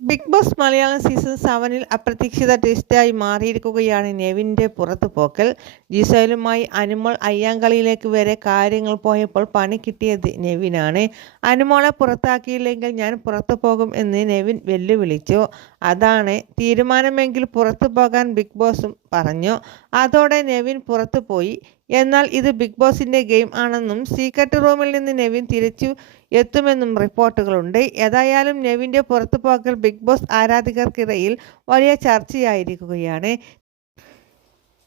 Big boss Malayalam season സെവനിൽ അപ്രതീക്ഷിത ട്വിസ്റ്റായി മാറിയിരിക്കുകയാണ് നെവിന്റെ പുറത്തു പോക്കൽ. ജിസേലുമായി അനുമോൾ അയ്യാങ്കളിയിലേക്ക് വരെ കാര്യങ്ങൾ പോയപ്പോൾ പണി കിട്ടിയത് നെവിനാണ്. അനുമോളെ പുറത്താക്കിയില്ലെങ്കിൽ ഞാൻ പുറത്തു പോകും എന്ന് നെവിൻ വെല്ലുവിളിച്ചു. അതാണ് തീരുമാനമെങ്കിൽ പുറത്തു പോകാൻ ബിഗ് ബോസും പറഞ്ഞു. അതോടെ നെവിൻ പുറത്തു പോയി. എന്നാൽ ഇത് ബിഗ് ബോസിന്റെ ഗെയിം ആണെന്നും സീക്രട്ട് റൂമിൽ നിന്ന് നെവിൻ തിരിച്ചു എത്തുമെന്നും റിപ്പോർട്ടുകളുണ്ട്. ഏതായാലും നെവിന്റെ പുറത്തുപോക്കൽ ബിഗ് ബോസ് ആരാധകർക്കിടയിൽ വലിയ ചർച്ചയായിരിക്കുകയാണ്.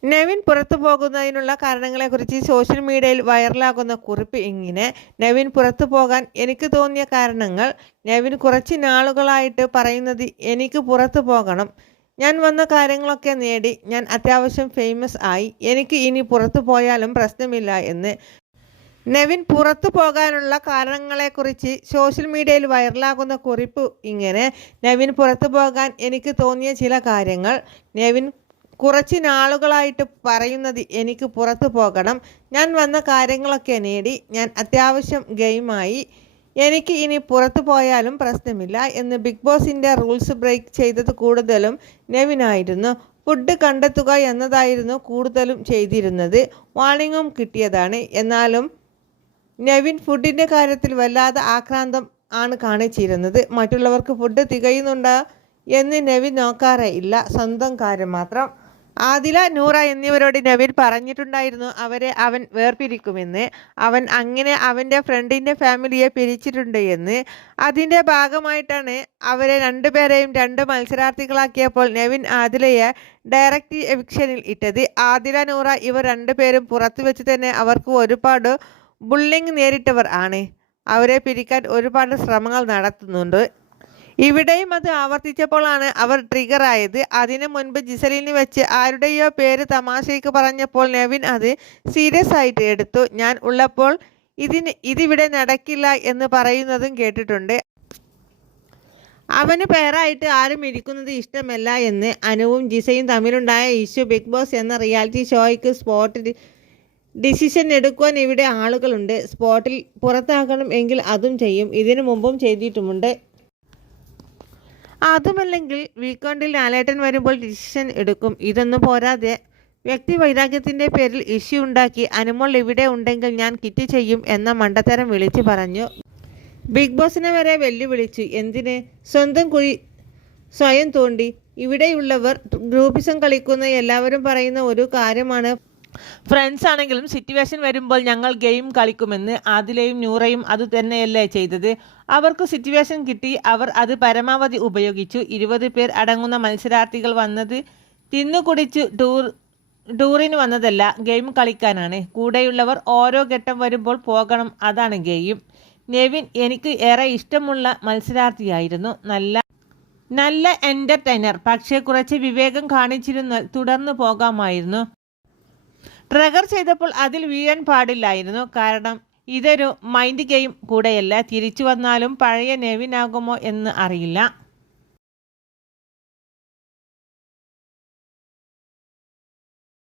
നെവിൻ പുറത്തു പോകുന്നതിനുള്ള കാരണങ്ങളെക്കുറിച്ച് സോഷ്യൽ മീഡിയയിൽ വൈറലാകുന്ന കുറിപ്പ് ഇങ്ങനെ. നെവിൻ പുറത്തു പോകാൻ എനിക്ക് തോന്നിയ കാരണങ്ങൾ. നെവിൻ കുറച്ച് നാളുകളായിട്ട് പറയുന്നത് എനിക്ക് പുറത്തു പോകണം. ഞാൻ വന്ന കാര്യങ്ങളൊക്കെ നേടി. ഞാൻ അത്യാവശ്യം ഫേമസ് ആയി. എനിക്ക് ഇനി പുറത്തു പോയാലും പ്രശ്നമില്ല എന്ന്. നെവിൻ പുറത്തു പോകാനുള്ള കാരണങ്ങളെക്കുറിച്ച് സോഷ്യൽ മീഡിയയിൽ വൈറലാകുന്ന കുറിപ്പ് ഇങ്ങനെ. നെവിൻ പുറത്തു പോകാൻ എനിക്ക് തോന്നിയ ചില കാര്യങ്ങൾ. നെവിൻ കുറച്ച് നാളുകളായിട്ട് പറയുന്നത് എനിക്ക് പുറത്തു പോകണം. ഞാൻ വന്ന കാര്യങ്ങളൊക്കെ നേടി ഞാൻ അത്യാവശ്യം ഗെയിമായി. എനിക്ക് ഇനി പുറത്തു പോയാലും പ്രശ്നമില്ല എന്ന് ബിഗ് ബോസിന്റെ റൂൾസ് ബ്രേക്ക് ചെയ്തത് കൂടുതലും നെവിനായിരുന്നു ഫുഡ് കണ്ടെത്തുക എന്നതായിരുന്നു കൂടുതലും ചെയ്തിരുന്നത്. വാണിംഗും കിട്ടിയതാണ്. എന്നാലും നെവിൻ ഫുഡിന്റെ കാര്യത്തിൽ വല്ലാതെ ആക്രാന്തം ആണ് കാണിച്ചിരുന്നത്. മറ്റുള്ളവർക്ക് ഫുഡ് തികയുന്നുണ്ടോ എന്ന് നെവിൻ നോക്കാറേ ഇല്ല. സ്വന്തം കാര്യം മാത്രം. ആദില നൂറ എന്നിവരോട് നവീൻ പറഞ്ഞിട്ടുണ്ടായിരുന്നു അവരെ അവൻ വേർപിരിക്കുമെന്ന്. അവൻ അങ്ങനെ അവന്റെ ഫ്രണ്ടിന്റെ ഫാമിലിയെ പിരിച്ചിട്ടുണ്ട് എന്ന്. അതിന്റെ ഭാഗമായിട്ടാണ് അവരെ രണ്ടുപേരെയും രണ്ട് മത്സരാർത്ഥികളാക്കിയപ്പോൾ നവീൻ ആദിലയെ ഡയറക്റ്റ് എവിക്ഷനിൽ ഇട്ടത്. ആദില നൂറ ഇവർ രണ്ടുപേരും പുറത്തു വെച്ച് തന്നെ അവർക്ക് ഒരുപാട് ബുള്ളിങ് നേരിട്ടവർ ആണ്. അവരെ പിരിക്കാൻ ഒരുപാട് ശ്രമങ്ങൾ നടത്തുന്നുണ്ട്. ഇവിടെയും അത് ആവർത്തിച്ചപ്പോഴാണ് അവർ ട്രിഗറായത് അതിനു മുൻപ് ജിസലിന് വെച്ച് ആരുടെയോ പേര് തമാശയ്ക്ക് പറഞ്ഞപ്പോൾ നെവിൻ അത് സീരിയസ് ആയിട്ട് എടുത്തു. ഞാൻ ഉള്ളപ്പോൾ ഇതിന് ഇതിവിടെ നടക്കില്ല എന്ന് പറയുന്നതും കേട്ടിട്ടുണ്ട്. അവന് പേരായിട്ട് ആരും ഇരിക്കുന്നത് ഇഷ്ടമല്ല എന്ന് അനുവും ജിസയും തമ്മിലുണ്ടായ ഇഷ്യൂ ബിഗ് ബോസ് എന്ന റിയാലിറ്റി ഷോയ്ക്ക് സ്പോട്ടിൽ ഡിസിഷൻ എടുക്കുവാൻ ഇവിടെ ആളുകളുണ്ട്. സ്പോട്ടിൽ പുറത്താക്കണം എങ്കിൽ അതും ചെയ്യും. ഇതിനു മുമ്പും ചെയ്തിട്ടുമുണ്ട്. അതുമല്ലെങ്കിൽ വീക്കെൻഡിൽ ലാലേട്ടൻ വരുമ്പോൾ ഡിസിഷൻ എടുക്കും. ഇതൊന്നും പോരാതെ വ്യക്തി വൈരാഗ്യത്തിന്റെ പേരിൽ ഇഷ്യൂ ഉണ്ടാക്കി അനുമോൾ ഇവിടെ ഉണ്ടെങ്കിൽ ഞാൻ കിറ്റ് ചെയ്യും എന്ന മണ്ടത്തരം വിളിച്ചു പറഞ്ഞു. ബിഗ് ബോസിനെ വരെ വെല്ലുവിളിച്ചു. എന്തിന്? സ്വന്തം കുഴി സ്വയം തോണ്ടി. ഇവിടെയുള്ളവർ ഗ്രൂപ്പിസം കളിക്കുന്ന എല്ലാവരും പറയുന്ന ഒരു കാര്യമാണ് ഫ്രണ്ട്സ് ആണെങ്കിലും സിറ്റുവേഷൻ വരുമ്പോൾ ഞങ്ങൾ ഗെയിം കളിക്കുമെന്ന് ആദിലയും നൂറയും അത് തന്നെയല്ലേ ചെയ്തത്. അവർക്ക് സിറ്റുവേഷൻ കിട്ടി. അവർ അത് പരമാവധി ഉപയോഗിച്ചു. ഇരുപത് പേർ അടങ്ങുന്ന മത്സരാർത്ഥികൾ വന്നത് തിന്നുകുടിച്ച് ടൂർ ടൂറിന് വന്നതല്ല ഗെയിം കളിക്കാനാണ്. കൂടെയുള്ളവർ ഓരോ ഘട്ടം വരുമ്പോൾ പോകണം. അതാണ് ഗെയിം നെവിൻ എനിക്ക് ഏറെ ഇഷ്ടമുള്ള മത്സരാർത്ഥിയായിരുന്നു. നല്ല നല്ല എന്റർടൈനർ പക്ഷേ കുറച്ച് വിവേകം കാണിച്ചിരുന്നാൽ തുടർന്ന് പോകാമായിരുന്നു. ട്രഗർ ചെയ്തപ്പോൾ അതിൽ വീഴാൻ പാടില്ലായിരുന്നു. കാരണം ഇതൊരു മൈൻഡ് ഗെയിം കൂടെയല്ല. തിരിച്ചു വന്നാലും പഴയ നെവിനാകുമോ എന്ന് അറിയില്ല.